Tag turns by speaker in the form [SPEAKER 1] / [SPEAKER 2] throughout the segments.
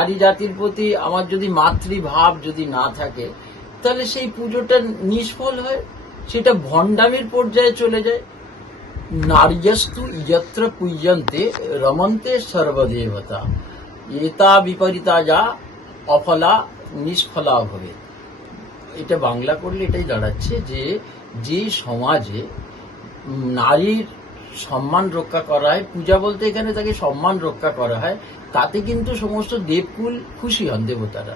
[SPEAKER 1] নারী জাতির প্রতি আমার যদি মাতৃভাব যদি না থাকে, তাহলে সেই পুজোটা নিষ্ফল হয়, সেটা ভণ্ডামির পর্যায়ে চলে যায়। নার্যস্তু ইয়ত্র পূজন্তে রমন্তে সর্বদেবতা। এতা বিপরীতা যা অফলা নিষ্ফলা হবে এটা বাংলা করলে এটাই দাঁড়াচ্ছে যে যে সমাজে নারীর সম্মান রক্ষা করা হয় পূজা বলতে এখানে তাকে সম্মান রক্ষা করা হয়। তাতে কিন্তু সমস্ত দেবকুল খুশি হন দেবতারা।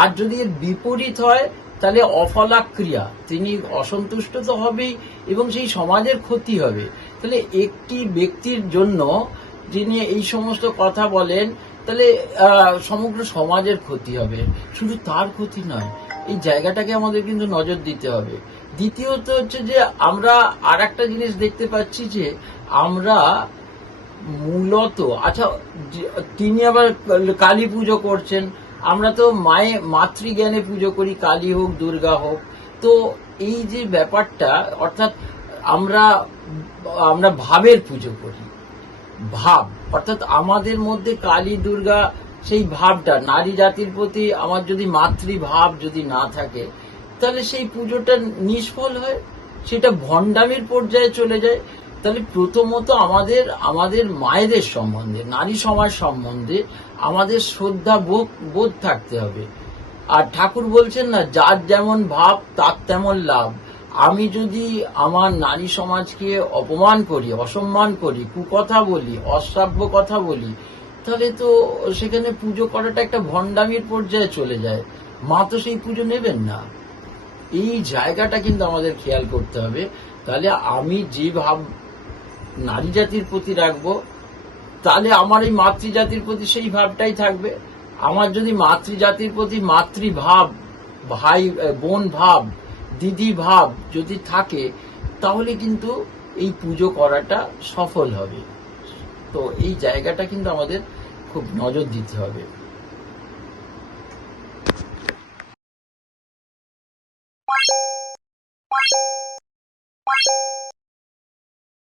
[SPEAKER 1] আর যদি এর বিপরীত হয়, তাহলে অফলা ক্রিয়া তিনি অসন্তুষ্ট তো হবেই এবং সেই সমাজের ক্ষতি হবে। তাহলে একটি ব্যক্তির জন্য যিনি এই সমস্ত কথা বলেন, তাহলে সমগ্র সমাজের ক্ষতি হবে। শুধু তার ক্ষতি নয় এই জায়গাটাকে আমাদের কিন্তু নজর দিতে হবে। দ্বিতীয়ত হচ্ছে যে, আমরা আর একটা জিনিস দেখতে পাচ্ছি যে, আমরা মূলত আচ্ছা তিনি আবার কালী পুজো করছেন। আমরা তো মায়ে, মাতৃজ্ঞানে পুজো করি, কালী হোক, দুর্গা হোক। তো এই যে ব্যাপারটা, অর্থাৎ আমরা আমরা ভাবের পুজো করি। ভাব, অর্থাৎ আমাদের মধ্যে কালী, দুর্গা সেই ভাবটা, নারী জাতির প্রতি আমার যদি মাতৃভাব যদি না থাকে, তাহলে সেই পুজোটা নিষ্ফল হয়, সেটা ভণ্ডামির পর্যায়ে চলে যায়। তাহলে প্রথমত আমাদের আমাদের মায়েদের সম্বন্ধে, নারী সমাজ সম্বন্ধে আমাদের শ্রদ্ধা বোধ বোধ থাকতে হবে। আর ঠাকুর বলছেন না, যার যেমন ভাব, তার তেমন লাভ। আমি যদি আমার নারী সমাজকে অপমান করি, অসম্মান করি, কুকথা বলি, অশ্রাব্য কথা বলি তাহলে তো সেখানে পুজো করাটা একটা ভণ্ডামির পর্যায়ে চলে যায়। মা তো সেই পুজো নেবেন না। এই জায়গাটা কিন্তু আমাদের খেয়াল করতে হবে। তাহলে আমি যে ভাব নারী জাতির প্রতি রাখব, তাহলে আমার এই মাতৃজাতির প্রতি সেই ভাবটাই থাকবে। আমার যদি মাতৃজাতির প্রতি মাতৃভাব, ভাই বোন ভাব, দিদি ভাব যদি থাকে, তাহলে কিন্তু এই পুজো করাটা সফল হবে। তো এই জায়গাটা কিন্তু আমাদের খুব নজর দিতে হবে।